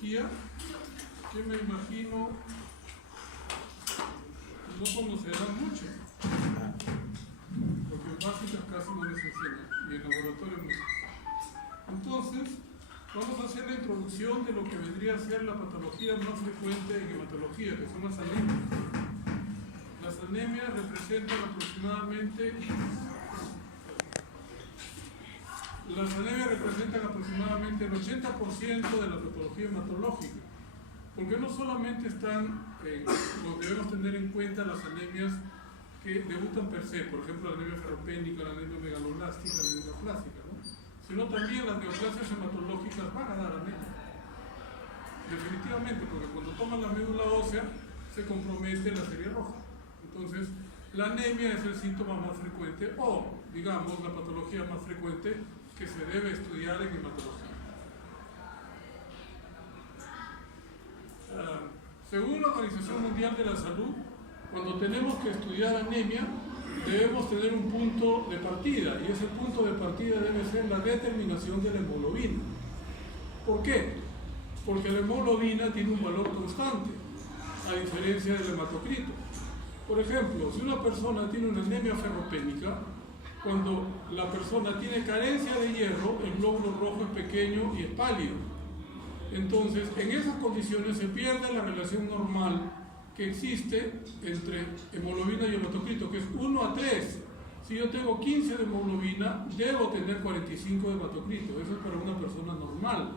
patología que me imagino no conocerán mucho, porque en básicas casi no les enseñan y en laboratorio mucho. Entonces, vamos a hacer la introducción de lo que vendría a ser la patología más frecuente en hematología, que son las anemias. Las anemias representan aproximadamente el 80% de la patología hematológica, porque no solamente están, debemos tener en cuenta las anemias que debutan per se, por ejemplo la anemia ferropénica, la anemia megaloblástica, la anemia plástica, ¿no? Sino también las neoplasias hematológicas van a dar anemia. Definitivamente, porque cuando toman la médula ósea se compromete la serie roja. Entonces, la anemia es el síntoma más frecuente, o digamos la patología más frecuente que se debe estudiar en hematología. Según la Organización Mundial de la Salud, cuando tenemos que estudiar anemia, debemos tener un punto de partida, y ese punto de partida debe ser la determinación de la hemoglobina. ¿Por qué? Porque la hemoglobina tiene un valor constante, a diferencia del hematocrito. Por ejemplo, si una persona tiene una anemia ferropénica, cuando la persona tiene carencia de hierro, el glóbulo rojo es pequeño y es pálido. Entonces, en esas condiciones se pierde la relación normal que existe entre hemoglobina y hematocrito, que es 1:3. Si yo tengo 15 de hemoglobina, debo tener 45 de hematocrito. Eso es para una persona normal.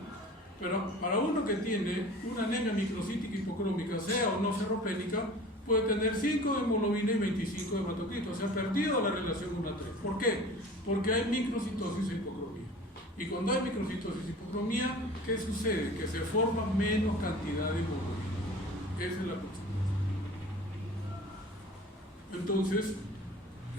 Pero para uno que tiene una anemia microcítica hipocrómica, sea o no ferropénica, puede tener 5 de hemoglobina y 25 de hematocrito. O sea, ha perdido la relación 1:3. ¿Por qué? Porque hay microcitosis e hipocromía. Y cuando hay microcitosis e hipocromía, ¿qué sucede? Que se forma menos cantidad de hemoglobina. Esa es la cuestión. Entonces,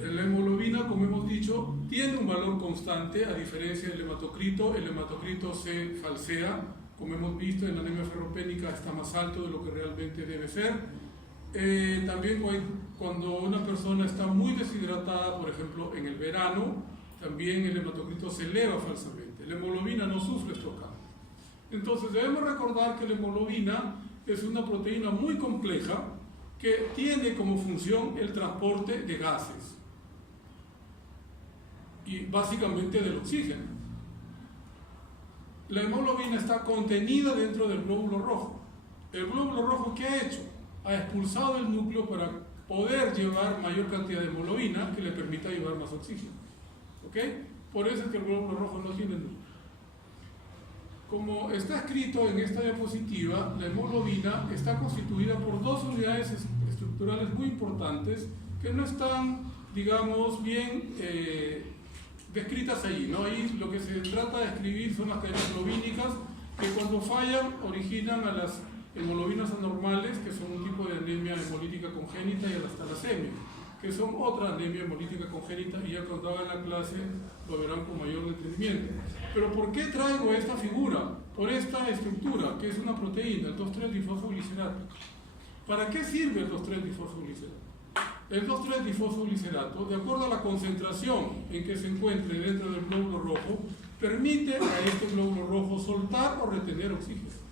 la hemoglobina, como hemos dicho, tiene un valor constante, a diferencia del hematocrito. El hematocrito se falsea, como hemos visto en la anemia ferropénica está más alto de lo que realmente debe ser. También cuando una persona está muy deshidratada, por ejemplo en el verano, también el hematocrito se eleva falsamente. La hemoglobina no sufre estos cambios. Entonces debemos recordar que la hemoglobina es una proteína muy compleja que tiene como función el transporte de gases y básicamente del oxígeno. La hemoglobina está contenida dentro del glóbulo rojo. ¿El glóbulo rojo qué ha hecho? Ha expulsado el núcleo para poder llevar mayor cantidad de hemoglobina que le permita llevar más oxígeno. ¿Ok? Por eso es que el glóbulo rojo no tiene núcleo. Como está escrito en esta diapositiva, la hemoglobina está constituida por dos unidades estructurales muy importantes que no están, digamos, bien descritas allí, ¿no? Ahí lo que se trata de escribir son las cadenas globínicas que cuando fallan originan a las hemoglobinas anormales, que son un tipo de anemia hemolítica congénita, y a las talasemia, que son otra anemia hemolítica congénita, y ya cuando hagan la clase lo verán con mayor detenimiento. Pero ¿por qué traigo esta figura? Por esta estructura, que es una proteína, el 2,3-difosfoglicerato. ¿Para qué sirve el 2,3-difosfoglicerato? El 2,3-difosfoglicerato, de acuerdo a la concentración en que se encuentre dentro del glóbulo rojo, permite a este glóbulo rojo soltar o retener oxígeno.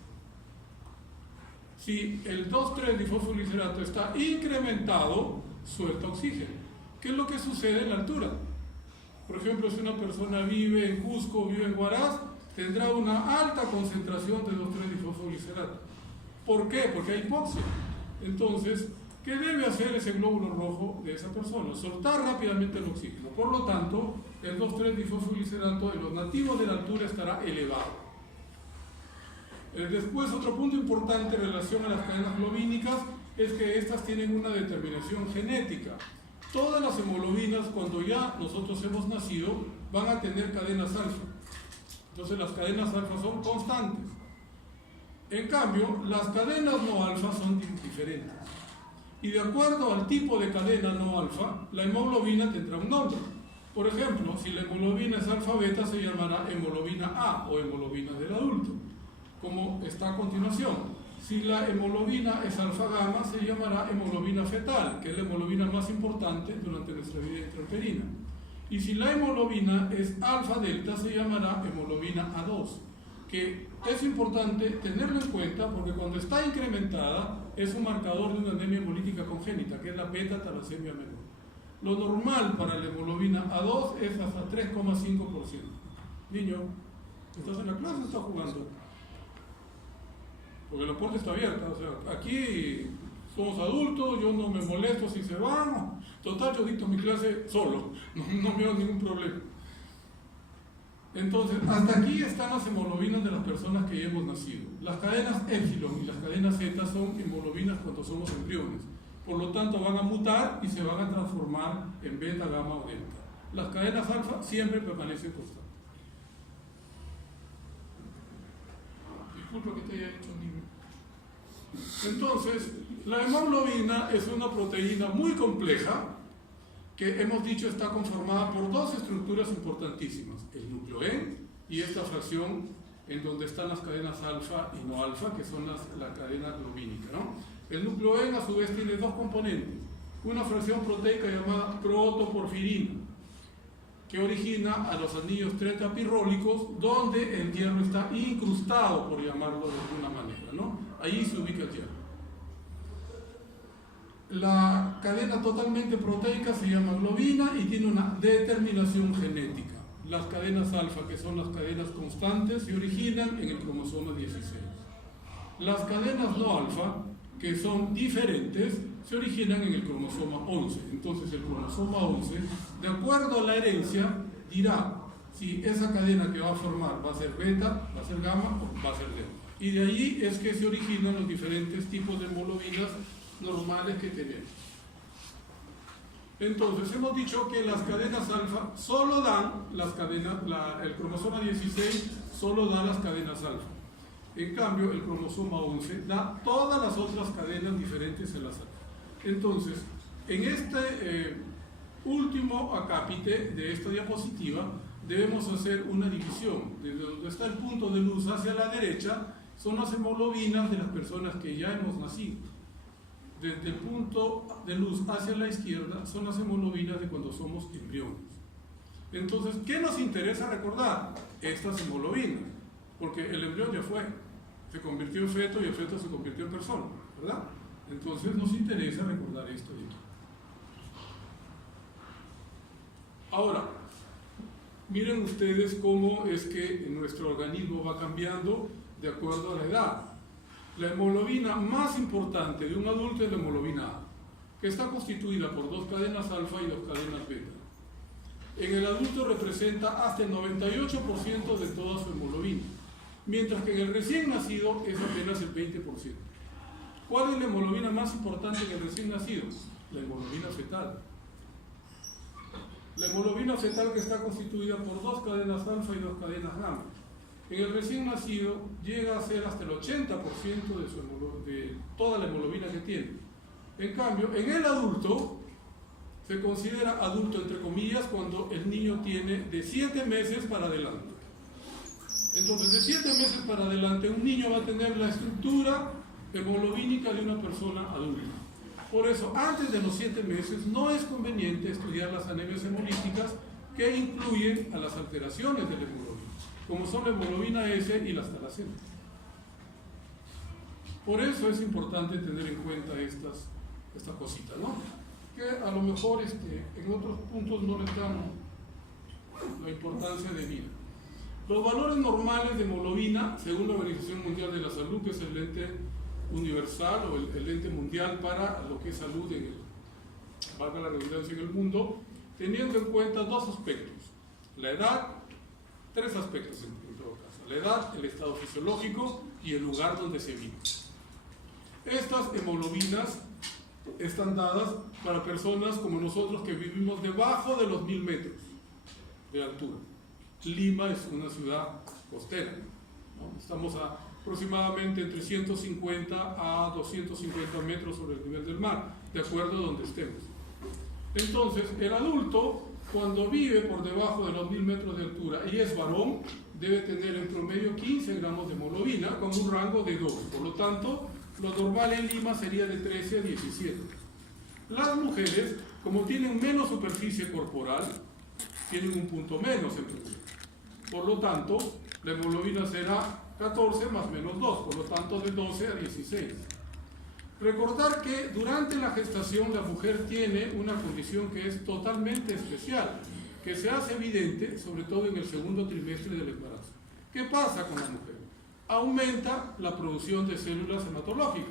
Si el 2,3-difosfoglicerato está incrementado, suelta oxígeno. ¿Qué es lo que sucede en la altura? Por ejemplo, si una persona vive en Cusco, vive en Huaraz, tendrá una alta concentración de 2,3-difosfoglicerato. ¿Por qué? Porque hay hipoxia. Entonces, ¿qué debe hacer ese glóbulo rojo de esa persona? Soltar rápidamente el oxígeno. Por lo tanto, el 2,3-difosfoglicerato en los nativos de la altura estará elevado. Después, otro punto importante en relación a las cadenas globínicas es que estas tienen una determinación genética. Todas las hemoglobinas, cuando ya nosotros hemos nacido, van a tener cadenas alfa. Entonces las cadenas alfa son constantes. En cambio, las cadenas no alfa son diferentes. Y de acuerdo al tipo de cadena no alfa, la hemoglobina tendrá un nombre. Por ejemplo, si la hemoglobina es alfa beta, se llamará hemoglobina A o hemoglobina del adulto, como está a continuación. Si la hemoglobina es alfa gamma, se llamará hemoglobina fetal, que es la hemoglobina más importante durante nuestra vida intrauterina. Y si la hemoglobina es alfa delta, se llamará hemoglobina A2, que es importante tenerlo en cuenta porque cuando está incrementada es un marcador de una anemia hemolítica congénita, que es la beta-talasemia menor. Lo normal para la hemoglobina A2 es hasta 3,5%. Niño, ¿estás en la clase o estás jugando? Porque la puerta está abierta, o sea, aquí somos adultos, yo no me molesto si se van, total, yo dicto mi clase solo, no veo ningún problema. Entonces, hasta aquí están las hemoglobinas de las personas que ya hemos nacido. Las cadenas épsilon y las cadenas zeta son hemoglobinas cuando somos embriones. Por lo tanto, van a mutar y se van a transformar en beta, gamma o delta. Las cadenas alfa siempre permanecen constantes. Disculpa que te haya hecho niño. Entonces, la hemoglobina es una proteína muy compleja que hemos dicho está conformada por dos estructuras importantísimas, el nucleón y esta fracción en donde están las cadenas alfa y no alfa, que son la cadena globínica, ¿no? El nucleón a su vez tiene dos componentes, una fracción proteica llamada protoporfirina, que origina a los anillos tetrapirrólicos, donde el hierro está incrustado, por llamarlo de alguna manera, ¿no? Ahí se ubica el hierro. La cadena totalmente proteica se llama globina y tiene una determinación genética. Las cadenas alfa, que son las cadenas constantes, se originan en el cromosoma 16. Las cadenas no alfa, que son diferentes, se originan en el cromosoma 11. Entonces el cromosoma 11, de acuerdo a la herencia, dirá si esa cadena que va a formar va a ser beta, va a ser gamma o va a ser delta. Y de allí es que se originan los diferentes tipos de hemoglobinas normales que tenemos. Entonces hemos dicho que las cadenas alfa solo dan las cadenas, el cromosoma 16 solo da las cadenas alfa. En cambio el cromosoma 11 da todas las otras cadenas diferentes en las alfa. Entonces, en este último acápite de esta diapositiva debemos hacer una división. Desde donde está el punto de luz hacia la derecha son las hemoglobinas de las personas que ya hemos nacido. Desde el punto de luz hacia la izquierda son las hemoglobinas de cuando somos embriones. Entonces, ¿qué nos interesa recordar? Estas hemoglobinas, porque el embrión ya fue, se convirtió en feto y el feto se convirtió en persona, ¿verdad? Entonces nos interesa recordar esto de aquí. Ahora, miren ustedes cómo es que nuestro organismo va cambiando de acuerdo a la edad. La hemoglobina más importante de un adulto es la hemoglobina A, que está constituida por dos cadenas alfa y dos cadenas beta. En el adulto representa hasta el 98% de toda su hemoglobina, mientras que en el recién nacido es apenas el 20%. ¿Cuál es la hemoglobina más importante en el recién nacido? La hemoglobina fetal. La hemoglobina fetal, que está constituida por dos cadenas alfa y dos cadenas gamma. En el recién nacido llega a ser hasta el 80% de toda la hemoglobina que tiene. En cambio, en el adulto se considera adulto entre comillas cuando el niño tiene de 7 meses para adelante. Entonces, de 7 meses para adelante un niño va a tener la estructura hemoglobínica de una persona adulta. Por eso, antes de los 7 meses no es conveniente estudiar las anemias hemolíticas que incluyen a las alteraciones de la hemoglobina, como son la hemoglobina S y las talasemia. Por eso es importante tener en cuenta estas cositas, ¿no? Que a lo mejor en otros puntos no les dan la importancia de vida. Los valores normales de hemoglobina, según la Organización Mundial de la Salud, que es el ente universal o el ente mundial para lo que es salud, valga la redundancia, en el mundo, teniendo en cuenta dos aspectos: la edad, tres aspectos en todo caso: la edad, el estado fisiológico y el lugar donde se vive. Estas hemoglobinas están dadas para personas como nosotros que vivimos debajo de los 1000 metros de altura. Lima es una ciudad costera, ¿no? Estamos aproximadamente entre 150 a 250 metros sobre el nivel del mar, de acuerdo a donde estemos. Entonces, el adulto, cuando vive por debajo de los 1000 metros de altura y es varón, debe tener en promedio 15 gramos de hemoglobina con un rango de 2. Por lo tanto, lo normal en Lima sería de 13 a 17. Las mujeres, como tienen menos superficie corporal, tienen un punto menos en promedio. Por lo tanto, La hemoglobina será 14 más menos 2, por lo tanto de 12 a 16. Recordar que durante la gestación la mujer tiene una condición que es totalmente especial, que se hace evidente sobre todo en el segundo trimestre del embarazo. ¿Qué pasa con la mujer? Aumenta la producción de células hematológicas,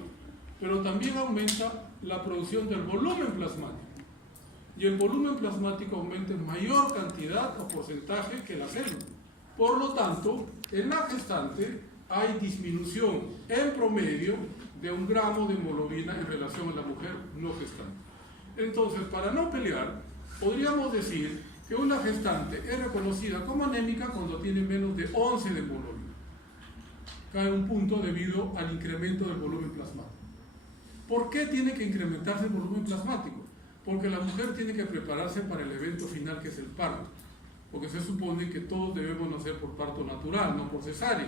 pero también aumenta la producción del volumen plasmático. Y el volumen plasmático aumenta en mayor cantidad o porcentaje que la célula. Por lo tanto, en la gestante hay disminución en promedio de 1 gramo de hemoglobina en relación a la mujer no gestante. Entonces, para no pelear, podríamos decir que una gestante es reconocida como anémica cuando tiene menos de 11 de hemoglobina. Cae un punto debido al incremento del volumen plasmático. ¿Por qué tiene que incrementarse el volumen plasmático? Porque la mujer tiene que prepararse para el evento final, que es el parto. Porque se supone que todos debemos nacer por parto natural, no por cesárea.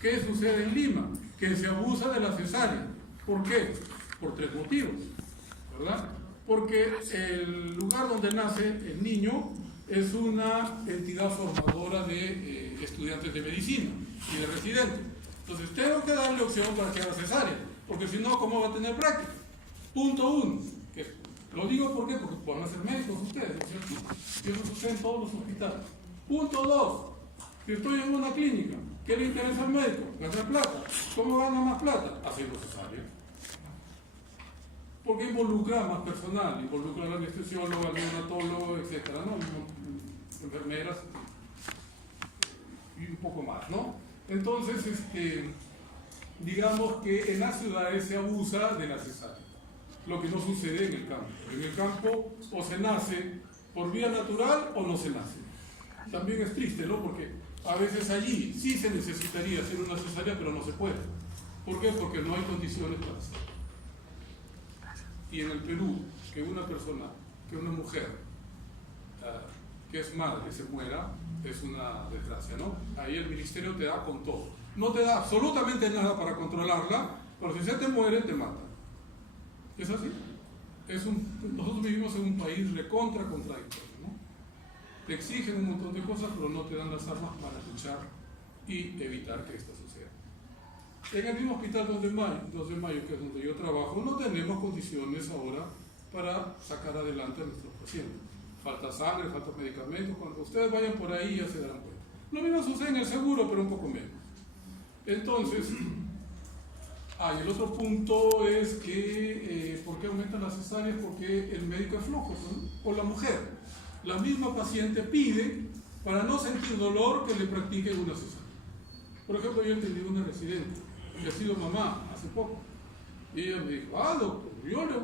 ¿Qué sucede en Lima? Que se abusa de la cesárea. ¿Por qué? Por 3 motivos, ¿verdad? Porque el lugar donde nace el niño es una entidad formadora de estudiantes de medicina y de residentes. Entonces tengo que darle opción para que haga cesárea, porque si no, ¿cómo va a tener práctica? Punto 1. Lo digo ¿por qué? Porque van a ser médicos ustedes, ¿no es cierto? Y eso sucede en todos los hospitales. Punto 2. Si estoy en una clínica, ¿qué le interesa al médico? Ganar plata. ¿Cómo gana más plata? Haciendo cesárea. Porque involucra más personal, involucra al anestesiólogo, al neonatólogo, etc., ¿no? Enfermeras y un poco más, ¿no? Entonces, digamos que en las ciudades se abusa de la cesárea, lo que no sucede en el campo. En el campo o se nace por vía natural o no se nace. También es triste, ¿no? Porque a veces allí sí se necesitaría hacer una cesárea, pero no se puede. ¿Por qué? Porque no hay condiciones para hacerlo. Y en el Perú, que una persona, que una mujer que es madre se muera, es una desgracia, ¿no? Ahí el ministerio te da con todo. No te da absolutamente nada para controlarla, pero si se te muere, te mata. ¿Es así? Nosotros vivimos en un país recontra contradictorio, ¿no? Te exigen un montón de cosas, pero no te dan las armas para luchar y evitar que esto suceda. En el mismo hospital 2 de Mayo, que es donde yo trabajo, no tenemos condiciones ahora para sacar adelante a nuestros pacientes. Falta sangre, falta medicamentos. Cuando ustedes vayan por ahí ya se darán cuenta. Lo mismo sucede en el seguro, pero un poco menos. Entonces, y el otro punto es que, ¿por qué aumentan las cesáreas? Porque el médico es flojo, ¿no? O la mujer. La misma paciente pide, para no sentir dolor, que le practiquen una cesárea. Por ejemplo, yo he tenido una residente, que ha sido mamá hace poco, y ella me dijo, doctor,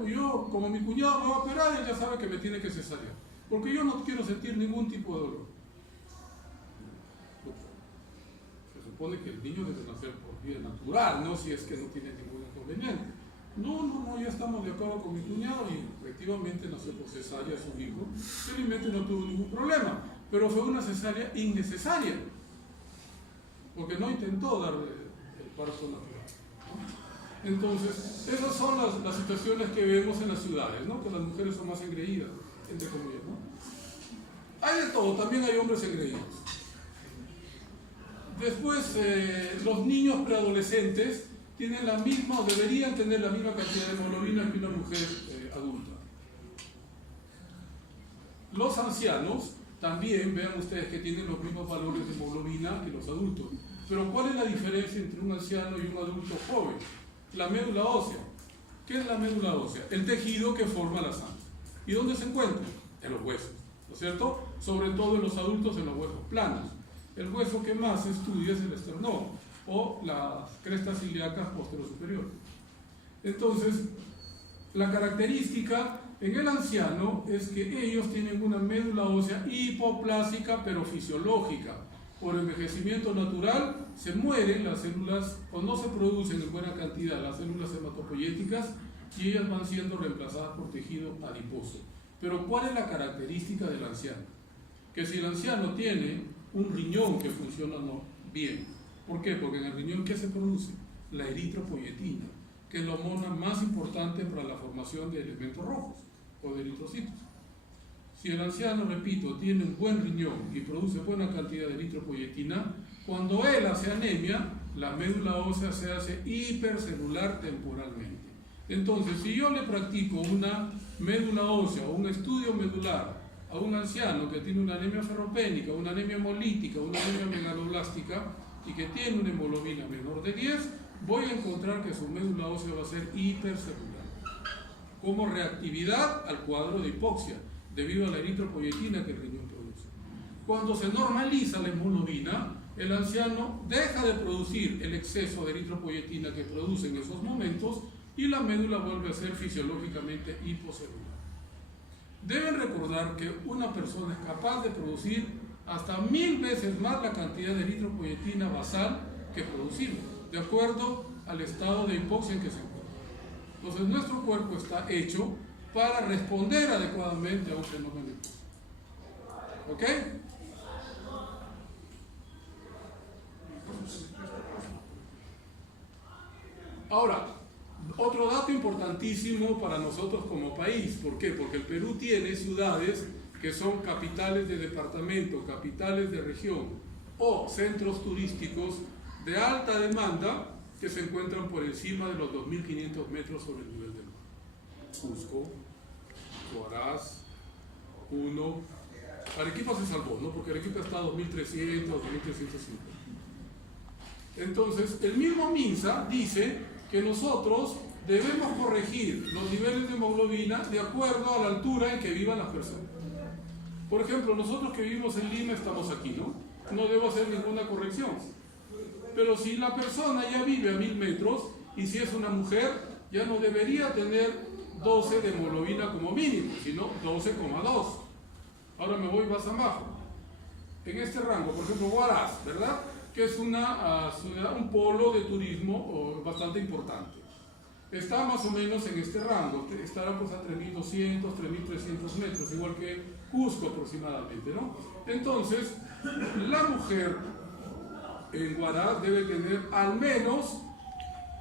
yo como mi cuñado me va a operar, ella sabe que me tiene que cesárea, porque yo no quiero sentir ningún tipo de dolor. Se supone que el niño debe nacer por vía natural, no si es que no tiene ningún inconveniente. No, ya estamos de acuerdo con mi cuñado y efectivamente nació por cesárea su hijo, felizmente no tuvo ningún problema, pero fue una cesárea innecesaria, porque no intentó darle el parto natural, ¿no? Entonces, esas son las situaciones que vemos en las ciudades, ¿no? Que las mujeres son más engreídas, entre comillas, ¿no? Hay de todo, también hay hombres engreídos. Después, los niños preadolescentes tienen la misma, o deberían tener la misma cantidad de hemoglobina que una mujer adulta. Los ancianos también, vean ustedes que tienen los mismos valores de hemoglobina que los adultos. Pero ¿cuál es la diferencia entre un anciano y un adulto joven? La médula ósea. ¿Qué es la médula ósea? El tejido que forma la sangre. ¿Y dónde se encuentra? En los huesos, ¿no es cierto? Sobre todo en los adultos, en los huesos planos. El hueso que más se estudia es el esternón o las crestas ilíacas posterior superior. Entonces, la característica en el anciano es que ellos tienen una médula ósea hipoplásica pero fisiológica. Por envejecimiento natural se mueren las células, o no se producen en buena cantidad las células hematopoyéticas, y ellas van siendo reemplazadas por tejido adiposo. Pero ¿cuál es la característica del anciano? Que si el anciano tiene un riñón que funciona bien, ¿por qué? Porque en el riñón, ¿qué se produce? La eritropoyetina, que es la hormona más importante para la formación de elementos rojos o de eritrocitos. Si el anciano, repito, tiene un buen riñón y produce buena cantidad de eritropoyetina, cuando él hace anemia, la médula ósea se hace hipercelular temporalmente. Entonces, si yo le practico una médula ósea o un estudio medular a un anciano que tiene una anemia ferropénica, una anemia hemolítica, una anemia megaloblástica y que tiene una hemoglobina menor de 10, voy a encontrar que su médula ósea va a ser hipercelular, como reactividad al cuadro de hipoxia, debido a la eritropoyetina que el riñón produce. Cuando se normaliza la hemoglobina, el anciano deja de producir el exceso de eritropoyetina que produce en esos momentos y la médula vuelve a ser fisiológicamente hipocelular. Deben recordar que una persona es capaz de producir hasta 1000 veces más la cantidad de eritropoyetina basal que producimos, de acuerdo al estado de hipoxia en que se encuentra. Entonces, nuestro cuerpo está hecho para responder adecuadamente a un fenómeno hipoxia. ¿Ok? Ahora, otro dato importantísimo para nosotros como país. ¿Por qué? Porque el Perú tiene ciudades que son capitales de departamento, capitales de región o centros turísticos de alta demanda que se encuentran por encima de los 2.500 metros sobre el nivel del mar. Cusco, Huaraz, Puno. Arequipa se salvó, ¿no? Porque Arequipa está a 2.300, 2.350. Entonces, el mismo MINSA dice que nosotros debemos corregir los niveles de hemoglobina de acuerdo a la altura en que vivan las personas. Por ejemplo, nosotros que vivimos en Lima estamos aquí, ¿no? No debo hacer ninguna corrección. Pero si la persona ya vive a 1000 metros y si es una mujer, ya no debería tener 12 de hemoglobina como mínimo, sino 12,2. Ahora me voy más abajo. En este rango, por ejemplo, Huaraz, ¿verdad? Que es una ciudad, un polo de turismo bastante importante. Está más o menos en este rango, estará pues a 3.200, 3.300 metros, igual que Cusco aproximadamente, ¿no? Entonces, la mujer en Huaraz debe tener al menos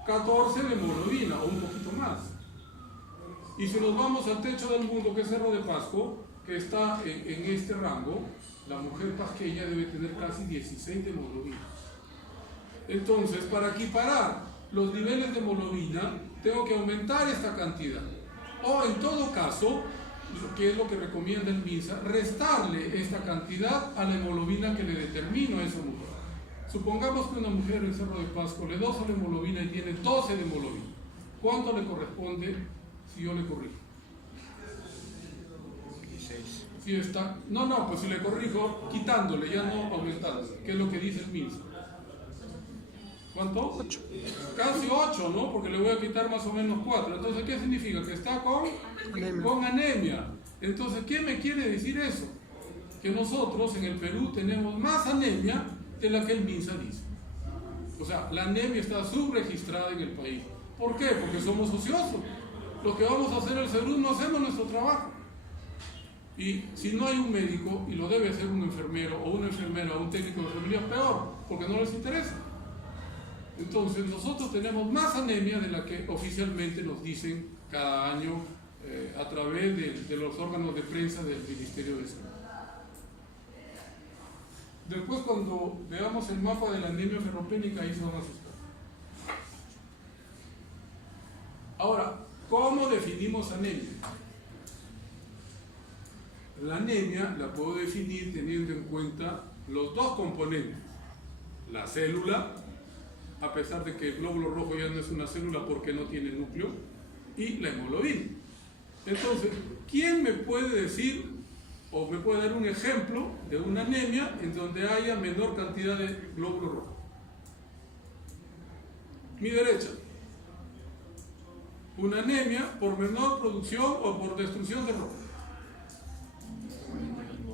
14 de hemoglobina o un poquito más. Y si nos vamos al techo del mundo, que es Cerro de Pasco, que está en este rango, la mujer pasqueña debe tener casi 16 de hemoglobina. Entonces, para equiparar los niveles de hemoglobina, tengo que aumentar esta cantidad. O en todo caso, que es lo que recomienda el MINSA, restarle esta cantidad a la hemoglobina que le determino a esa mujer. Supongamos que una mujer en Cerro de Pasco le dosa la hemoglobina y tiene 12 de hemoglobina. ¿Cuánto le corresponde si yo le corrijo? 16. Si está, pues si le corrijo quitándole, ya no aumentándole, que es lo que dice el MINSA. ¿Cuánto? 8. Casi 8, ¿no? Porque le voy a quitar más o menos 4. Entonces, ¿qué significa? Que está con anemia. Entonces, ¿qué me quiere decir eso? Que nosotros en el Perú tenemos más anemia de la que el MINSA dice. O sea, la anemia está subregistrada en el país. ¿Por qué? Porque somos ociosos. Lo que vamos a hacer el SEBRUD no hacemos nuestro trabajo. Y si no hay un médico, y lo debe hacer un enfermero o una enfermera o un técnico de enfermería, peor, porque no les interesa. Entonces nosotros tenemos más anemia de la que oficialmente nos dicen cada año a través de los órganos de prensa del Ministerio de Salud. Después, cuando veamos el mapa de la anemia ferropénica, ahí se van a asustar. Ahora, ¿cómo definimos anemia? La anemia la puedo definir teniendo en cuenta los dos componentes. La célula, a pesar de que el glóbulo rojo ya no es una célula porque no tiene núcleo, y la hemoglobina. Entonces, ¿quién me puede decir o me puede dar un ejemplo de una anemia en donde haya menor cantidad de glóbulo rojo? Mi derecha. Una anemia por menor producción o por destrucción de rojo.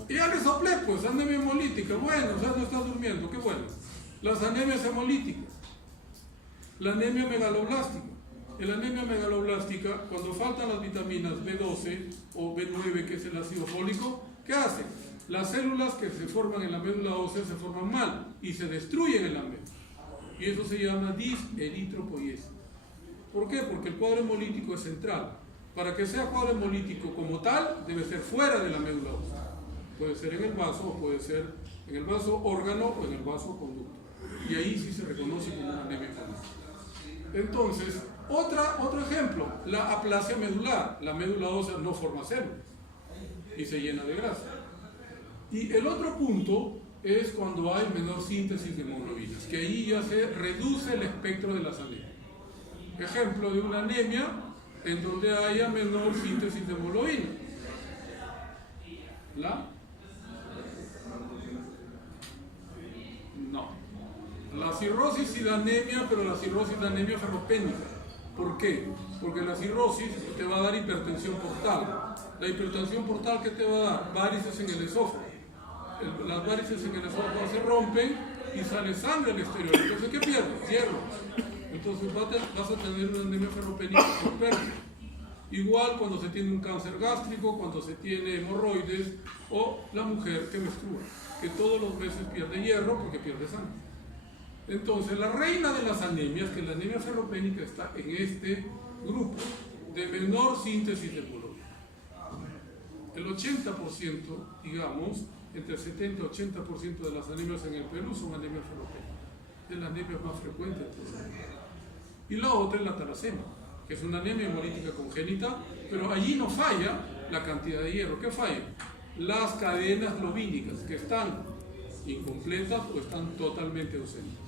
Y ya le soplé, pues, anemia hemolítica. Bueno, o sea, no estás durmiendo, qué bueno. Las anemias hemolíticas. La anemia megaloblástica. En la anemia megaloblástica, cuando faltan las vitaminas B12 o B9, que es el ácido fólico, ¿qué hace? Las células que se forman en la médula ósea se forman mal y se destruyen en la médula. Y eso se llama diseritropoiesis. ¿Por qué? Porque el cuadro hemolítico es central. Para que sea cuadro hemolítico como tal, debe ser fuera de la médula ósea. Puede ser en el vaso, o puede ser en el vaso órgano o en el vaso conducto. Y ahí sí se reconoce como una anemia hemolítica. Entonces, otro ejemplo, la aplasia medular. La médula ósea no forma células y se llena de grasa. Y el otro punto es cuando hay menor síntesis de hemoglobinas, que ahí ya se reduce el espectro de las anemias. Ejemplo de una anemia en donde haya menor síntesis de hemoglobina. La cirrosis sí da anemia, pero la cirrosis da anemia ferropénica. ¿Por qué? Porque la cirrosis te va a dar hipertensión portal. La hipertensión portal, ¿qué te va a dar? Varices en el esófago. Las varices en el esófago se rompen y sale sangre al exterior. Entonces, ¿qué pierdes? Hierro. Entonces vas a tener una anemia ferropénica por pérdida. Igual cuando se tiene un cáncer gástrico, cuando se tiene hemorroides o la mujer que menstrua, que todos los meses pierde hierro porque pierde sangre. Entonces, la reina de las anemias, que la anemia ferropénica está en este grupo de menor síntesis de hemoglobina. El 80%, digamos, entre 70 y 80% de las anemias en el Perú son anemias ferropénicas. Es la anemia más frecuente de todas. Y la otra es la talasemia, que es una anemia hemolítica congénita, pero allí no falla la cantidad de hierro. ¿Qué falla? Las cadenas globínicas, que están incompletas o están totalmente ausentes.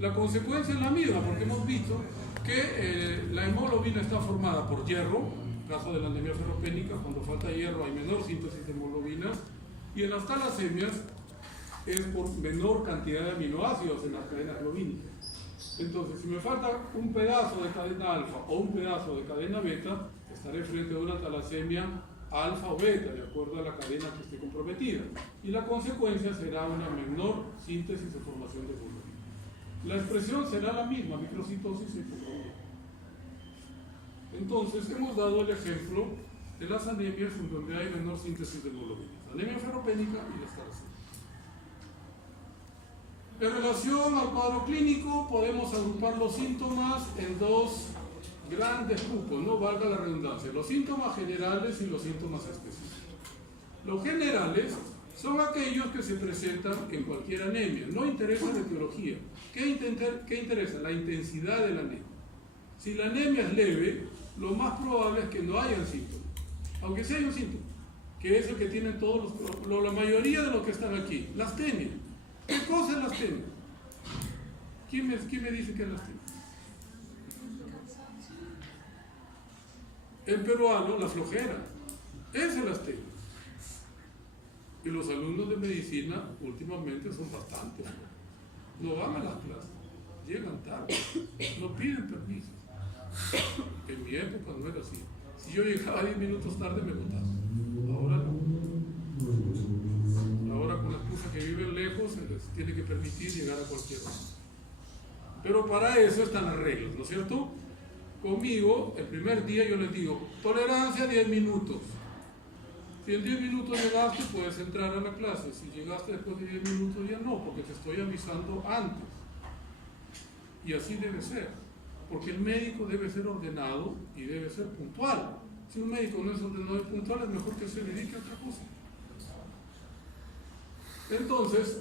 La consecuencia es la misma, porque hemos visto que la hemoglobina está formada por hierro, en el caso de la anemia ferropénica, cuando falta hierro hay menor síntesis de hemoglobinas, y en las talasemias es por menor cantidad de aminoácidos en las cadenas globínicas. Entonces, si me falta un pedazo de cadena alfa o un pedazo de cadena beta, estaré frente a una talasemia alfa o beta, de acuerdo a la cadena que esté comprometida. Y la consecuencia será una menor síntesis o formación de hemoglobina. La expresión será la misma, microcitosis y hemoglobina. Entonces, hemos dado el ejemplo de las anemias en donde hay menor síntesis de hemoglobina. Anemia ferropénica y las talasemias. En relación al cuadro clínico, podemos agrupar los síntomas en dos grandes grupos, no valga la redundancia, los síntomas generales y los síntomas específicos. Los generales son aquellos que se presentan en cualquier anemia, no interesa la etiología. ¿Qué interesa? La intensidad de la anemia. Si la anemia es leve, lo más probable es que no haya síntomas, aunque sí hay un síntoma, que es el que tienen todos la mayoría de los que están aquí, la astenia. ¿Qué cosa es la astenia? ¿Quién me dice que es la astenia? El peruano, la flojera. Esa es la astenia. Y los alumnos de medicina últimamente son bastante flojos. No van a las clases, llegan tarde, no piden permiso. En mi época no era así. Si yo llegaba 10 minutos tarde me botaban. Ahora no. Ahora con la excusa que viven lejos se les tiene que permitir llegar a cualquier hora. Pero para eso están las reglas, ¿no es cierto? Conmigo, el primer día yo les digo, tolerancia 10 minutos. Si en 10 minutos llegaste, puedes entrar a la clase. Si llegaste después de 10 minutos, ya no, porque te estoy avisando antes. Y así debe ser, porque el médico debe ser ordenado y debe ser puntual. Si un médico no es ordenado y puntual, es mejor que se dedique a otra cosa. Entonces,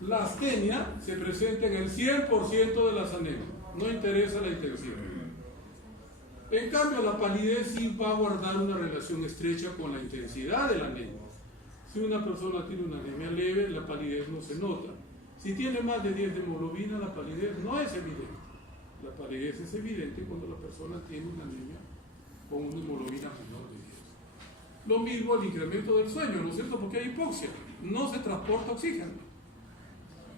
la astenia se presenta en el 100% de las anemias, no interesa la intensidad. En cambio, la palidez sí va a guardar una relación estrecha con la intensidad de la anemia. Si una persona tiene una anemia leve, la palidez no se nota. Si tiene más de 10 de hemoglobina, la palidez no es evidente. La palidez es evidente cuando la persona tiene una anemia con una hemoglobina menor de 10. Lo mismo el incremento del sueño, ¿no es cierto? Porque hay hipoxia, no se transporta oxígeno.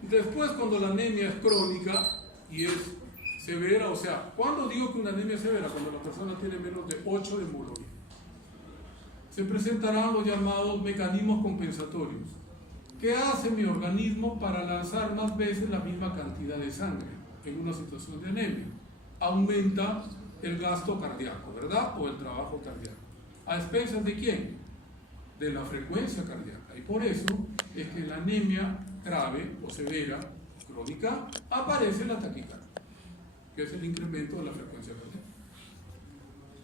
Después, cuando la anemia es crónica y es severa, o sea, ¿cuándo digo que una anemia es severa? Cuando la persona tiene menos de 8 de hemoglobina. Se presentarán los llamados mecanismos compensatorios. ¿Qué hace mi organismo para lanzar más veces la misma cantidad de sangre en una situación de anemia? Aumenta el gasto cardíaco, ¿verdad? O el trabajo cardíaco. ¿A expensas de quién? De la frecuencia cardíaca. Y por eso es que en la anemia grave o severa, crónica, aparece la taquicardia, que es el incremento de la frecuencia cardíaca.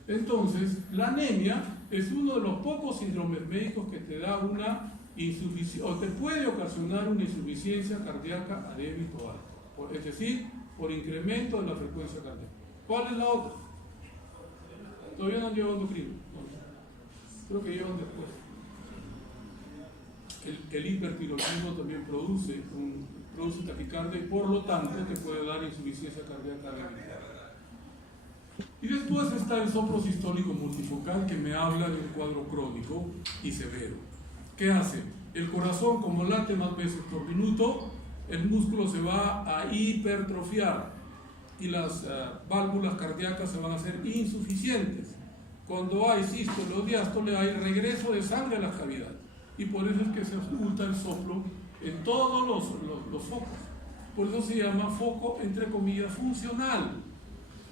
Entonces, la anemia es uno de los pocos síndromes médicos que te da una insuficiencia, o te puede ocasionar una insuficiencia cardíaca a débito alto, es decir, por incremento de la frecuencia cardíaca. ¿Cuál es la otra? Todavía no han llevado endocrino. Creo que llevan después. El hipertiroidismo también produce taquicardia y por lo tanto te puede dar insuficiencia cardíaca limitada. Y después está el soplo sistólico multifocal, que me habla de un cuadro crónico y severo. ¿Qué hace? El corazón, como late más veces por minuto, el músculo se va a hipertrofiar y las válvulas cardíacas se van a hacer insuficientes. Cuando hay sístole o diástole hay regreso de sangre a las cavidades y por eso es que se oculta el soplo en todos los focos. Por eso se llama foco, entre comillas, funcional,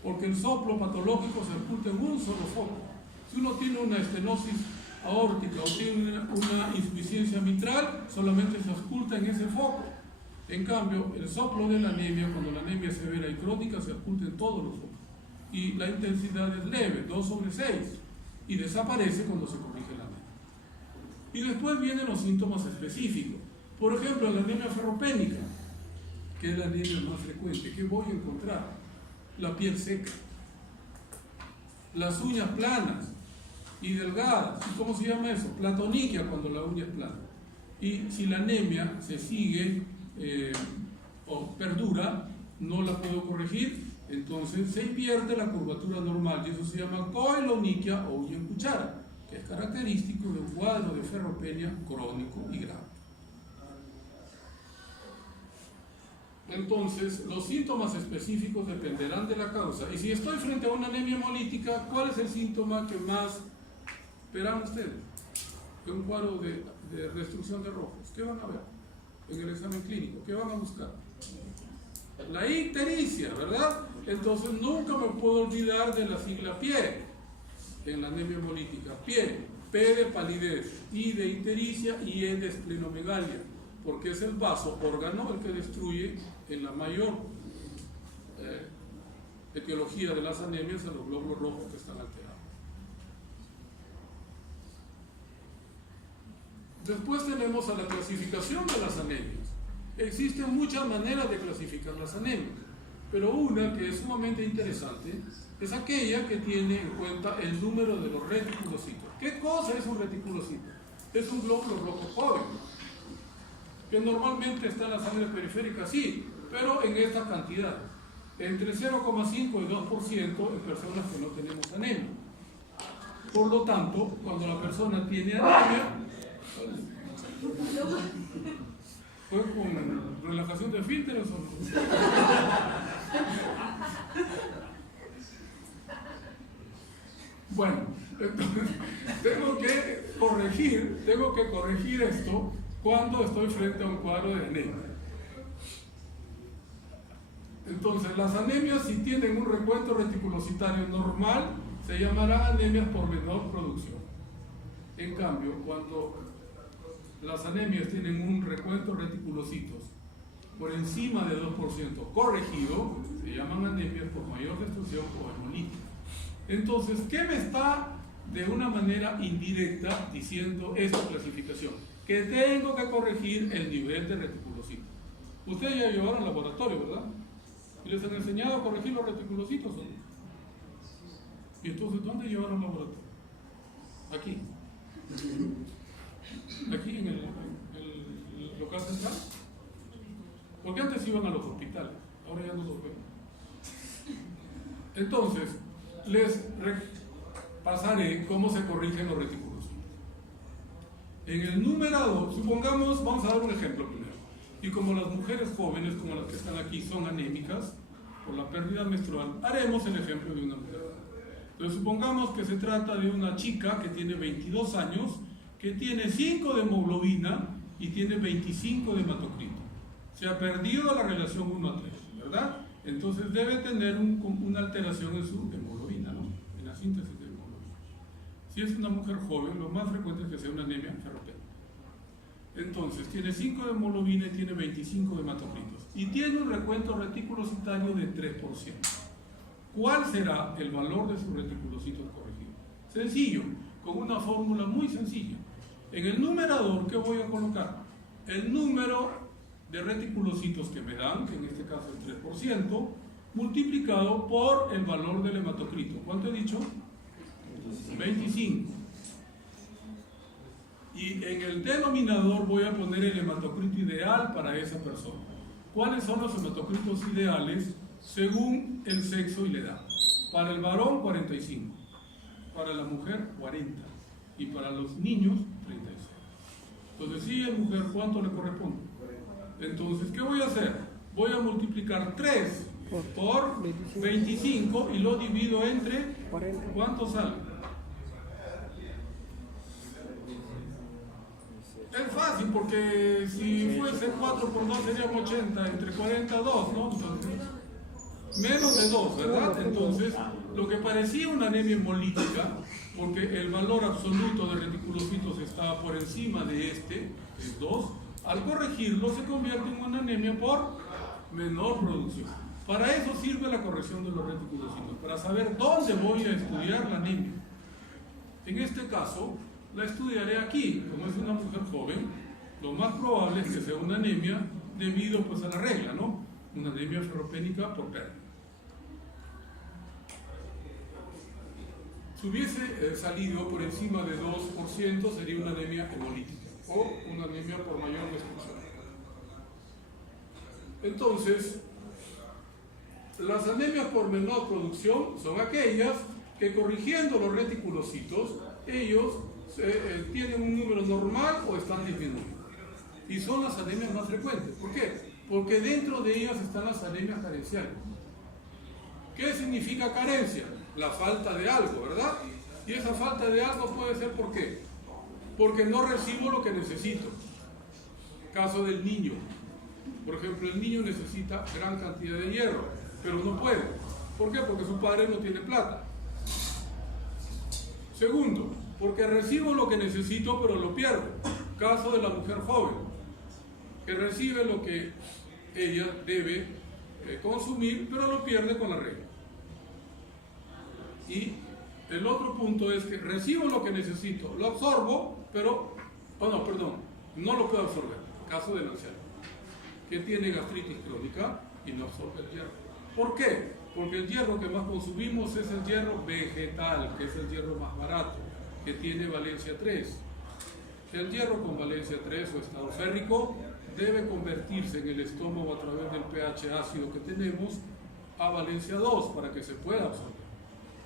porque el soplo patológico se oculta en un solo foco. Si uno tiene una estenosis aórtica o tiene una insuficiencia mitral, solamente se oculta en ese foco. En cambio, el soplo de la anemia, cuando la anemia es severa y crónica, se oculta en todos los focos. Y la intensidad es leve, 2/6, y desaparece cuando se corrige la anemia. Y después vienen los síntomas específicos. Por ejemplo, la anemia ferropénica, que es la anemia más frecuente. ¿Qué voy a encontrar? La piel seca, las uñas planas y delgadas. ¿Y cómo se llama eso? Platoniquia, cuando la uña es plana. Y si la anemia se sigue o perdura, no la puedo corregir, entonces se pierde la curvatura normal y eso se llama coiloniquia o uña en cuchara, que es característico de un cuadro de ferropenia crónico y grave. Entonces, los síntomas específicos dependerán de la causa. Y si estoy frente a una anemia hemolítica, ¿cuál es el síntoma que más verán ustedes? En un cuadro de restricción de rojos. ¿Qué van a ver en el examen clínico? ¿Qué van a buscar? La ictericia, ¿verdad? Entonces, nunca me puedo olvidar de la sigla PIE en la anemia hemolítica. PIE, P de palidez, I de ictericia y E de esplenomegalia, porque es el vaso órgano el que destruye en la mayor etiología de las anemias a los glóbulos rojos que están alterados. Después tenemos a la clasificación de las anemias. Existen muchas maneras de clasificar las anemias, pero una que es sumamente interesante es aquella que tiene en cuenta el número de los reticulocitos. ¿Qué cosa es un reticulocito? Es un glóbulo rojo joven, que normalmente está en la sangre periférica, sí, pero en esta cantidad, entre 0,5 y 2% en personas que no tenemos anemia. Por lo tanto, cuando la persona tiene anemia, ¿fue con relajación de filtros o no? Bueno, entonces, tengo que corregir esto cuando estoy frente a un cuadro de anemia. Entonces, las anemias, si tienen un recuento reticulocitario normal, se llamarán anemias por menor producción. En cambio, cuando las anemias tienen un recuento reticulocitos por encima de 2% corregido, se llaman anemias por mayor destrucción o hemolítica. Entonces, ¿qué me está de una manera indirecta diciendo esta clasificación? Que tengo que corregir el nivel de reticulocitos. Ustedes ya llevaron al laboratorio, ¿verdad? ¿Y les han enseñado a corregir los reticulocitos o no? ¿Y entonces dónde llevaron al laboratorio? Aquí. Aquí en el local central. Porque antes iban a los hospitales, ahora ya no los ven. Entonces, les pasaré cómo se corrigen los reticulocitos. En el numerador, supongamos, vamos a dar un ejemplo primero. Y como las mujeres jóvenes, como las que están aquí, son anémicas por la pérdida menstrual, haremos el ejemplo de una mujer. Entonces, supongamos que se trata de una chica que tiene 22 años, que tiene 5 de hemoglobina y tiene 25 de hematocrito. Se ha perdido la relación 1:3, ¿verdad? Entonces debe tener una alteración en su hemoglobina, ¿no? En la síntesis de hemoglobina. Si es una mujer joven, lo más frecuente es que sea una anemia ferropénica. Entonces, tiene 5 de hemoglobina y tiene 25 de hematocritos. Y tiene un recuento reticulocitario de 3%. ¿cuál será el valor de sus reticulocitos corregidos? Sencillo, con una fórmula muy sencilla. En el numerador, ¿qué voy a colocar? El número de reticulocitos que me dan, que en este caso es 3%, multiplicado por el valor del hematocrito. ¿Cuánto he dicho? 25. Y en el denominador voy a poner el hematocrito ideal para esa persona. ¿Cuáles son los hematocritos ideales según el sexo y la edad? Para el varón, 45. Para la mujer, 40. Y para los niños, 36. Entonces, si es mujer, ¿cuánto le corresponde? Entonces, ¿qué voy a hacer? Voy a multiplicar 3 por 25 y lo divido entre 40. ¿Cuánto sale? Es fácil porque si fuese 4 por 2 serían 80, entre 42, ¿no? Entonces, menos de 2, ¿verdad? Entonces, lo que parecía una anemia hemolítica, porque el valor absoluto de reticulocitos está por encima de este, que es 2, al corregirlo se convierte en una anemia por menor producción. Para eso sirve la corrección de los reticulocitos, para saber dónde voy a estudiar la anemia. En este caso, la estudiaré aquí. Como es una mujer joven, lo más probable es que sea una anemia debido pues a la regla, ¿no? Una anemia ferropénica por pérdida. Si hubiese salido por encima de 2%, sería una anemia hemolítica o una anemia por mayor destrucción. Entonces, las anemias por menor producción son aquellas que corrigiendo los reticulocitos, ellos tienen un número normal o están disminuidos. Y son las anemias más frecuentes. ¿Por qué? Porque dentro de ellas están las anemias carenciales. ¿Qué significa carencia? La falta de algo, ¿verdad? Y esa falta de algo puede ser ¿por qué? Porque no recibo lo que necesito. Caso del niño. Por ejemplo, el niño necesita gran cantidad de hierro, pero no puede. ¿Por qué? Porque su padre no tiene plata. Segundo, porque recibo lo que necesito, pero lo pierdo. Caso de la mujer joven, que recibe lo que ella debe consumir, pero lo pierde con la regla. Y el otro punto es que recibo lo que necesito, lo absorbo, pero, no lo puedo absorber. Caso del anciano, que tiene gastritis crónica y no absorbe el hierro. ¿Por qué? Porque el hierro que más consumimos es el hierro vegetal, que es el hierro más barato, que tiene valencia 3. El hierro con valencia 3 o estado férrico debe convertirse en el estómago a través del pH ácido que tenemos a valencia 2 para que se pueda absorber.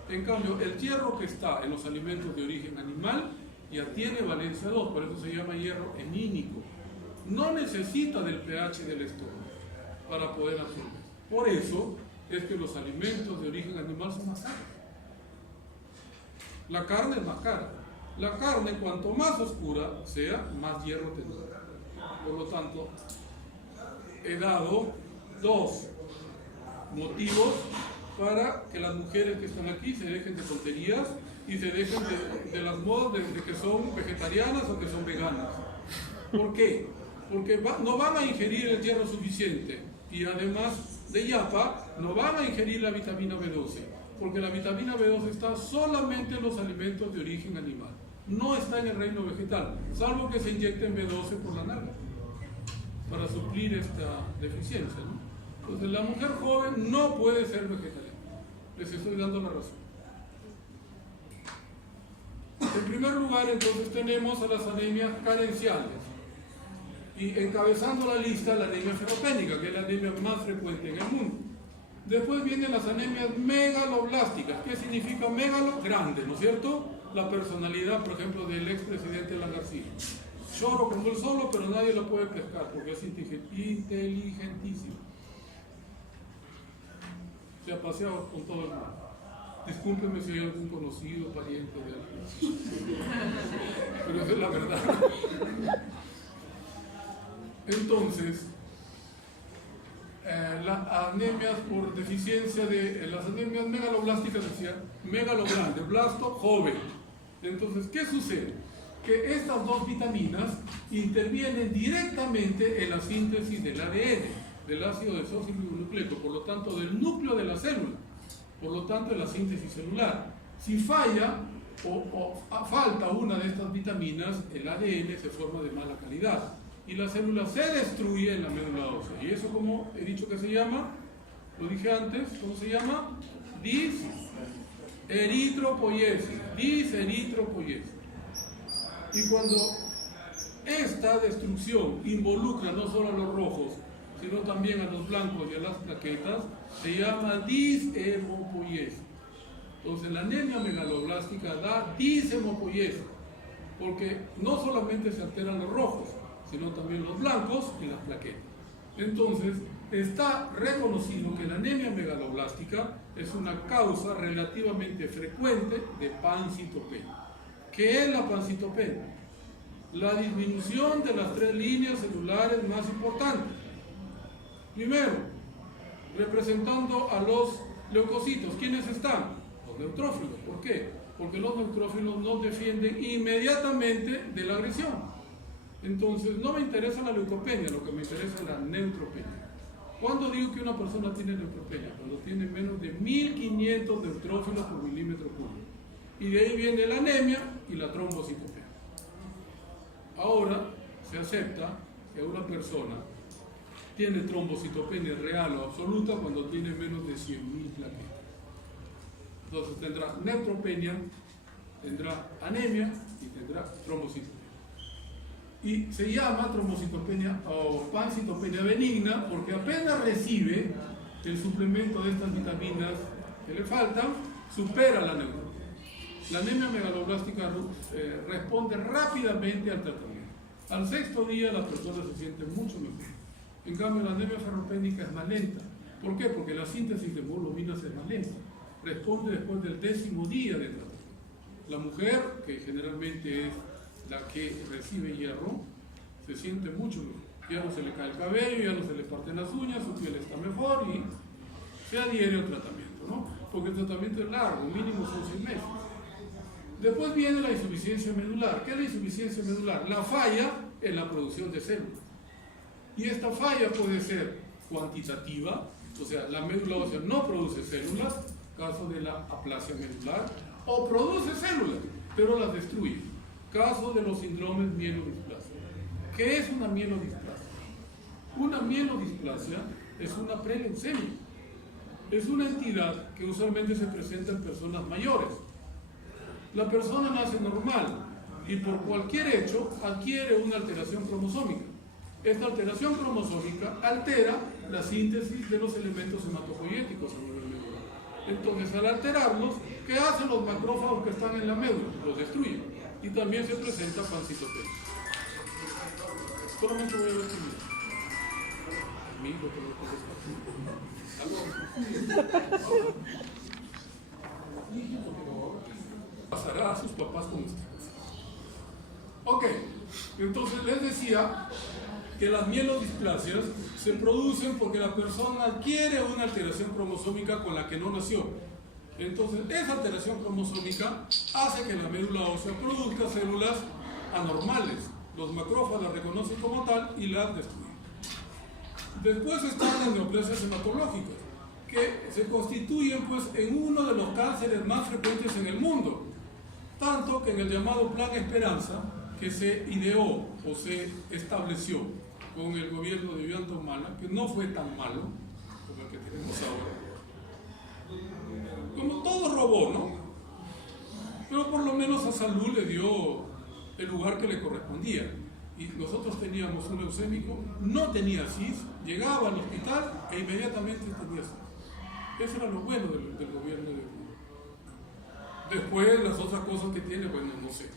En cambio, el hierro que está en los alimentos de origen animal ya tiene valencia 2, por eso se llama hierro hemínico. No necesita del pH del estómago para poder absorber. Por eso es que los alimentos de origen animal son más caros. La carne es más cara. La carne, cuanto más oscura sea, más hierro tendrá. Por lo tanto, he dado 2 motivos para que las mujeres que están aquí se dejen de tonterías y se dejen de las modas de que son vegetarianas o que son veganas. ¿Por qué? Porque no van a ingerir el hierro suficiente y además de yapa no van a ingerir la vitamina B12, porque la vitamina B12 está solamente en los alimentos de origen animal, no está en el reino vegetal, salvo que se inyecten B12 por la nalga para suplir esta deficiencia, ¿no? Entonces la mujer joven no puede ser vegetariana. Les estoy dando la razón. En primer lugar, entonces tenemos a las anemias carenciales. Y encabezando la lista, la anemia ferropénica, que es la anemia más frecuente en el mundo. Después vienen las anemias megaloblásticas. ¿Qué significa megalo? Grande, ¿no es cierto? La personalidad, por ejemplo, del expresidente Alan García. Lloro como él solo, pero nadie lo puede pescar porque es inteligentísimo. Se ha paseado con todo el mundo. Discúlpeme si hay algún conocido, pariente de alguien. Pero esa es la verdad. Entonces, las anemias por deficiencia de las anemias megaloblásticas, decía, megalogrande, blasto joven. Entonces, ¿qué sucede? Que estas 2 vitaminas intervienen directamente en la síntesis del ADN, del ácido desoxirribonucleico, por lo tanto del núcleo de la célula. por lo tanto es la síntesis celular. Si falla o falta una de estas vitaminas, el ADN se forma de mala calidad y la célula se destruye en la médula ósea. ¿Y eso cómo he dicho que se llama? Lo dije antes, ¿cómo se llama? Diseritropoiesis. Diseritropoiesis. Y cuando esta destrucción involucra no solo a los rojos, sino también a los blancos y a las plaquetas, se llama disemopoiesis. Entonces la anemia megaloblástica da disemopoiesis, porque no solamente se alteran los rojos, sino también los blancos y las plaquetas. Entonces, está reconocido que la anemia megaloblástica es una causa relativamente frecuente de pancitopenia. ¿Qué es la pancitopenia? La disminución de las 3 líneas celulares más importantes. Primero, representando a los leucocitos. ¿Quiénes están? Los neutrófilos. ¿Por qué? Porque los neutrófilos nos defienden inmediatamente de la agresión. Entonces, no me interesa la leucopenia, lo que me interesa es la neutropenia. ¿Cuándo digo que una persona tiene neutropenia? Cuando tiene menos de 1500 neutrófilos por milímetro cúbico. Y de ahí viene la anemia y la trombocitopenia. Ahora, se acepta que una persona tiene trombocitopenia real o absoluta cuando tiene menos de 100.000 plaquetas. Entonces tendrá neutropenia, tendrá anemia y tendrá trombocitopenia. Y se llama trombocitopenia o pancitopenia benigna porque apenas recibe el suplemento de estas vitaminas que le faltan, supera la neutropenia. La anemia megaloblástica responde rápidamente al tratamiento. Al 6º día las personas se sienten mucho mejor. En cambio, la anemia ferropénica es más lenta. ¿Por qué? Porque la síntesis de hemoglobina es más lenta. Responde después del 10º día de tratamiento. La mujer, que generalmente es la que recibe hierro, se siente mucho mejor. Ya no se le cae el cabello, ya no se le parten las uñas, su piel está mejor y se adhiere al tratamiento, ¿no? Porque el tratamiento es largo, mínimo son 6 meses. Después viene la insuficiencia medular. ¿Qué es la insuficiencia medular? La falla en la producción de células. Y esta falla puede ser cuantitativa, o sea, la médula ósea no produce células, caso de la aplasia medular, o produce células, pero las destruye, caso de los síndromes mielodisplasia. ¿Qué es una mielodisplasia? Una mielodisplasia es una preleucemia. Es una entidad que usualmente se presenta en personas mayores. La persona nace normal y por cualquier hecho adquiere una alteración cromosómica. Esta alteración cromosómica altera la síntesis de los elementos hematopoyéticos a nivel medular. Entonces, al alterarlos, ¿qué hacen los macrófagos que están en la médula? Los destruyen. Y también se presenta pancitopenia. Solamente voy a ver pasará a sus papás con ustedes. Ok, entonces les decía que las mielodisplasias se producen porque la persona adquiere una alteración cromosómica con la que no nació. Entonces, esa alteración cromosómica hace que la médula ósea produzca células anormales. Los macrófagos las reconocen como tal y las destruyen. Después están las neoplasias hematológicas, que se constituyen pues en uno de los cánceres más frecuentes en el mundo. Tanto que en el llamado Plan Esperanza, que se ideó o se estableció con el gobierno de Ollanta Humala, que no fue tan malo como el que tenemos ahora. Como todo robó, ¿no? Pero por lo menos a salud le dio el lugar que le correspondía. Y nosotros teníamos un leucémico, no tenía CIS, llegaba al hospital e inmediatamente tenía CIS. Eso era lo bueno del gobierno de Cuba. Después las otras cosas que tiene, bueno, no sé.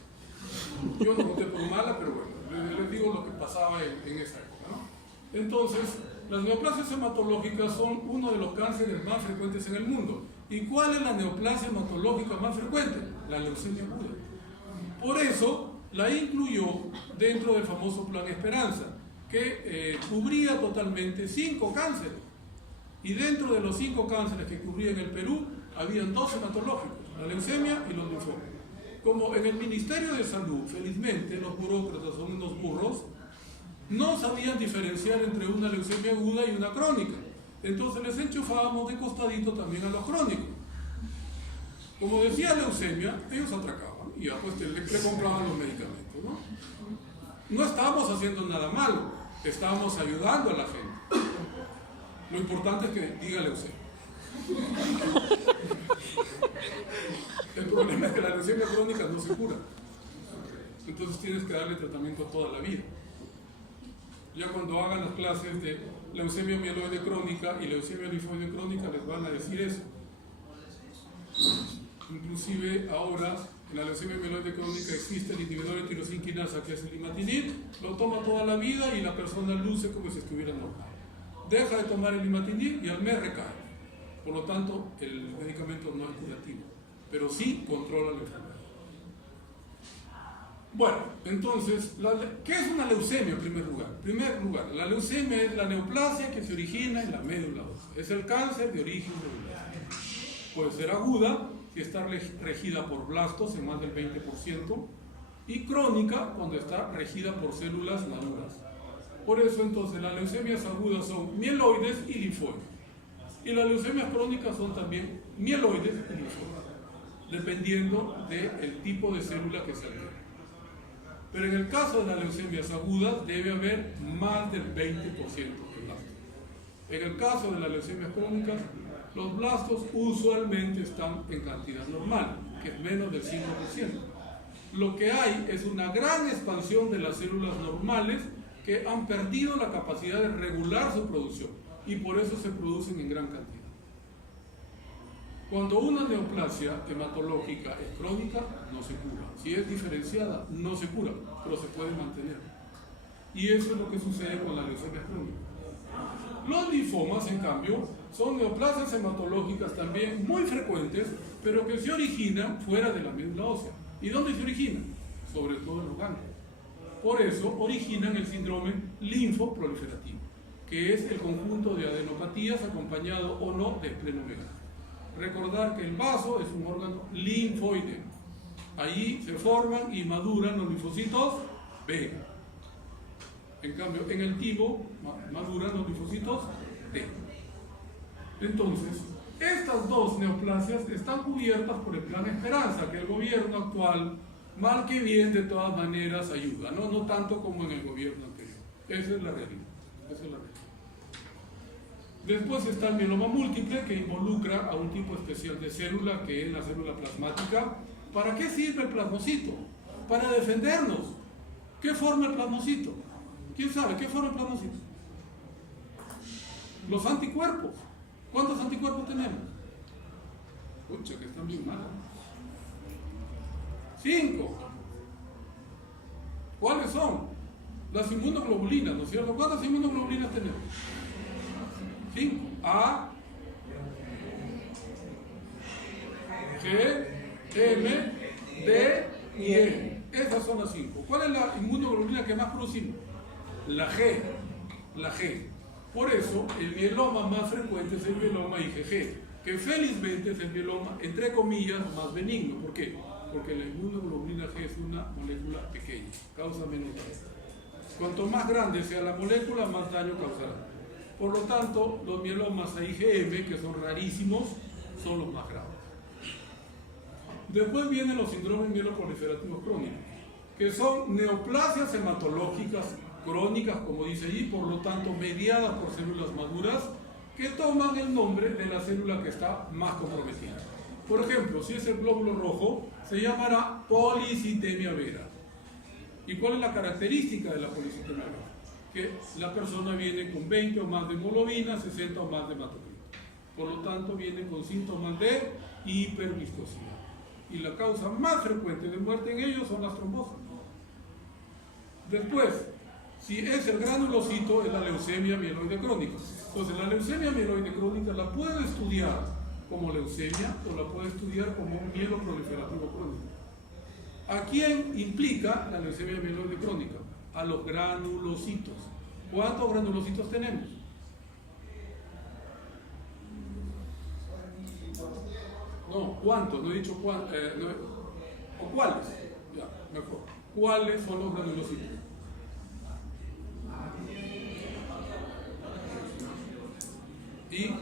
Yo no conté por mala, pero bueno, les digo lo que pasaba en esa época, ¿no? Entonces, las neoplasias hematológicas son uno de los cánceres más frecuentes en el mundo. ¿Y cuál es la neoplasia hematológica más frecuente? La leucemia aguda. Por eso la incluyó dentro del famoso Plan Esperanza, que cubría totalmente 5 cánceres. Y dentro de los 5 cánceres que cubría en el Perú, habían 2 hematológicos, la leucemia y los linfomas. Como en el Ministerio de Salud, felizmente, los burócratas son unos burros, no sabían diferenciar entre una leucemia aguda y una crónica. Entonces les enchufábamos de costadito también a los crónicos. Como decía leucemia, ellos atracaban y ya pues le compraban los medicamentos, ¿no? No estábamos haciendo nada malo, estábamos ayudando a la gente. Lo importante es que diga leucemia. El problema es que la leucemia crónica no se cura. Entonces tienes que darle tratamiento toda la vida. Ya cuando hagan las clases de leucemia mieloide crónica y leucemia linfoide crónica les van a decir eso. Inclusive ahora en la leucemia mieloide crónica existe el inhibidor de tirosina quinasa, que es el imatinib, lo toma toda la vida y la persona luce como si estuviera normal. Deja de tomar el imatinib y al mes recae. Por lo tanto, el medicamento no es curativo, pero sí controla la enfermedad. Bueno, entonces, ¿qué es una leucemia en primer lugar? En primer lugar, la leucemia es la neoplasia que se origina en la médula ósea. Es el cáncer de origen celular. Puede ser aguda, si está regida por blastos en más del 20%, y crónica cuando está regida por células maduras. Por eso entonces las leucemias agudas son mieloides y linfoides. Y las leucemias crónicas son también mieloides y linfoides, dependiendo del tipo de célula que se altera. Pero en el caso de las leucemias agudas debe haber más del 20% de blastos. En el caso de las leucemias crónicas, los blastos usualmente están en cantidad normal, que es menos del 5%. Lo que hay es una gran expansión de las células normales que han perdido la capacidad de regular su producción y por eso se producen en gran cantidad. Cuando una neoplasia hematológica es crónica, no se cura. Si es diferenciada, no se cura, pero se puede mantener. Y eso es lo que sucede con la leucemia crónica. Los linfomas, en cambio, son neoplasias hematológicas también muy frecuentes, pero que se originan fuera de la médula ósea. ¿Y dónde se originan? Sobre todo en los ganglios. Por eso originan el síndrome linfoproliferativo, que es el conjunto de adenopatías acompañado o no de esplenomegalia. Recordar que el vaso es un órgano linfoide. Allí se forman y maduran los linfocitos B. En cambio, en el timo maduran los linfocitos T. Entonces, estas dos neoplasias están cubiertas por el Plan Esperanza, que el gobierno actual, mal que bien, de todas maneras ayuda, no tanto como en el gobierno anterior. Esa es la realidad. Después está el mieloma múltiple, que involucra a un tipo especial de célula, que es la célula plasmática. ¿Para qué sirve el plasmocito? Para defendernos. ¿Qué forma el plasmocito? ¿Quién sabe qué forma el plasmocito? Los anticuerpos. ¿Cuántos anticuerpos tenemos? Pucha, que están bien malos. 5. ¿Cuáles son? Las inmunoglobulinas, ¿no es cierto? ¿Cuántas inmunoglobulinas tenemos? 5. A, G, M, D y E. Esas son las 5. ¿Cuál es la inmunoglobulina que más producimos? La G. La G. Por eso, el mieloma más frecuente es el mieloma IgG, que felizmente es el mieloma, entre comillas, más benigno. ¿Por qué? Porque la inmunoglobulina G es una molécula pequeña, causa menos daño. Cuanto más grande sea la molécula, más daño causará. Por lo tanto, los mielomas IgM, que son rarísimos, son los más graves. Después vienen los síndromes mieloproliferativos crónicos, que son neoplasias hematológicas crónicas, como dice allí, por lo tanto mediadas por células maduras, que toman el nombre de la célula que está más comprometida. Por ejemplo, si es el glóbulo rojo, se llamará policitemia vera. ¿Y cuál es la característica de la policitemia vera? Que la persona viene con 20 o más de hemoglobina, 60 o más de hematocrito. Por lo tanto, viene con síntomas de hiperviscosidad. Y la causa más frecuente de muerte en ellos son las trombosis. Después, si es el granulocito, es la leucemia mieloide crónica. Entonces, la leucemia mieloide crónica la puede estudiar como leucemia o la puede estudiar como un mieloproliferativo crónico. ¿A quién implica la leucemia mieloide crónica? A los granulocitos. ¿Cuántos granulocitos tenemos? No, ¿cuántos? No he dicho cuántos. ¿O cuáles? Ya, mejor. ¿Cuáles son los granulocitos? Y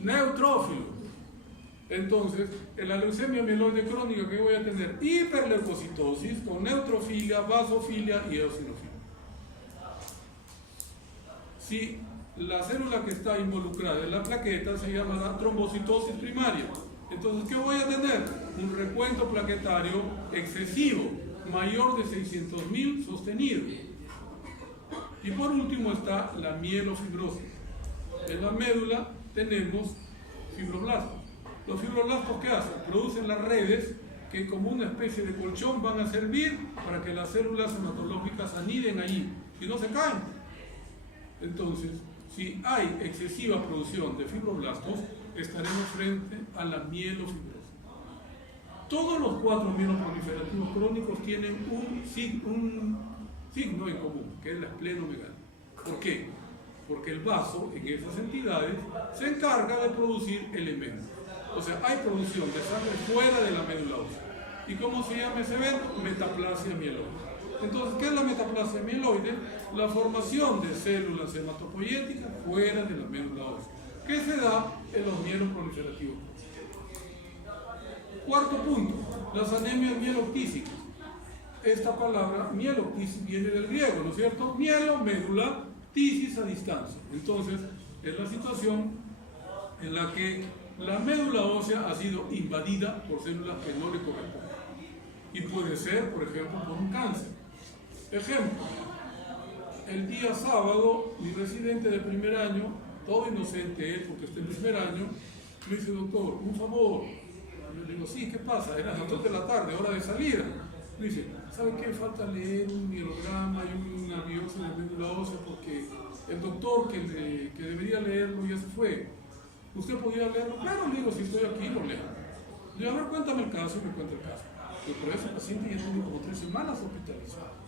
neutrófilos. Entonces, en la leucemia mieloide crónica, ¿qué voy a tener? Hiperleucocitosis con neutrofilia, basofilia y eosinofilia. Si la célula que está involucrada en la plaqueta se llamará trombocitosis primaria. Entonces, ¿qué voy a tener? Un recuento plaquetario excesivo, mayor de 600.000 sostenido. Y por último está la mielofibrosis. En la médula tenemos fibroblastos. Los fibroblastos, ¿qué hacen? Producen las redes que como una especie de colchón van a servir para que las células hematológicas aniden allí y no se caen. Entonces, si hay excesiva producción de fibroblastos, estaremos frente a la mielofibrosis. Todos los 4 mieloproliferativos crónicos tienen un signo en común, que es la esplenomegalia. ¿Por qué? Porque el vaso en esas entidades se encarga de producir elementos. O sea, hay producción de sangre fuera de la médula ósea. ¿Y cómo se llama ese evento? Metaplasia mieloide. Entonces, ¿qué es la metaplasia mieloide? La formación de células hematopoyéticas fuera de la médula ósea, que se da en los mieloproliferativos. Cuarto punto, las anemias mieloctísicas. Esta palabra mieloctisis viene del griego, ¿no es cierto? Mielo, médula, tisis a distancia. Entonces, es la situación en la que la médula ósea ha sido invadida por células que no le corresponden. Y puede ser, por ejemplo, por un cáncer. Ejemplo, el día sábado, mi residente de primer año, todo inocente él, porque está en primer año, me dice: doctor, un favor. Yo le digo: sí, ¿qué pasa? Eran las 2 de la tarde, hora de salida. Me dice: ¿sabe qué? Falta leer un mielograma y una biopsia de médula ósea porque el doctor que debería leerlo ya se fue. ¿Usted podría leerlo? Claro, le digo, si estoy aquí, lo leo. Le digo: a ver, cuéntame el caso, y me cuenta el caso. Pero ese paciente ya tiene como 3 semanas hospitalizado.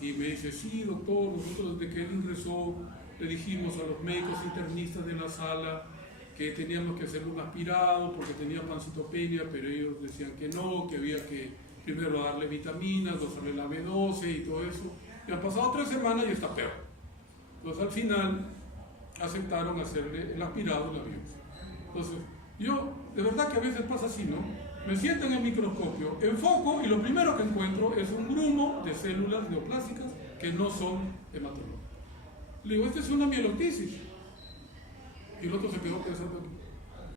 Y me dice: sí, doctor, nosotros desde que él ingresó le dijimos a los médicos internistas de la sala que teníamos que hacerle un aspirado porque tenía pancitopenia, pero ellos decían que no, que había que primero darle vitaminas, darle la B12 y todo eso. Y han pasado 3 semanas y está peor. Entonces al final aceptaron hacerle el aspirado y la biopsia. Entonces, yo, de verdad que a veces pasa así, ¿no? Me siento en el microscopio, enfoco y lo primero que encuentro es un grumo de células neoplásicas que no son hematológicas. Le digo: esta es una mieloctisis. Y el otro se quedó pensando: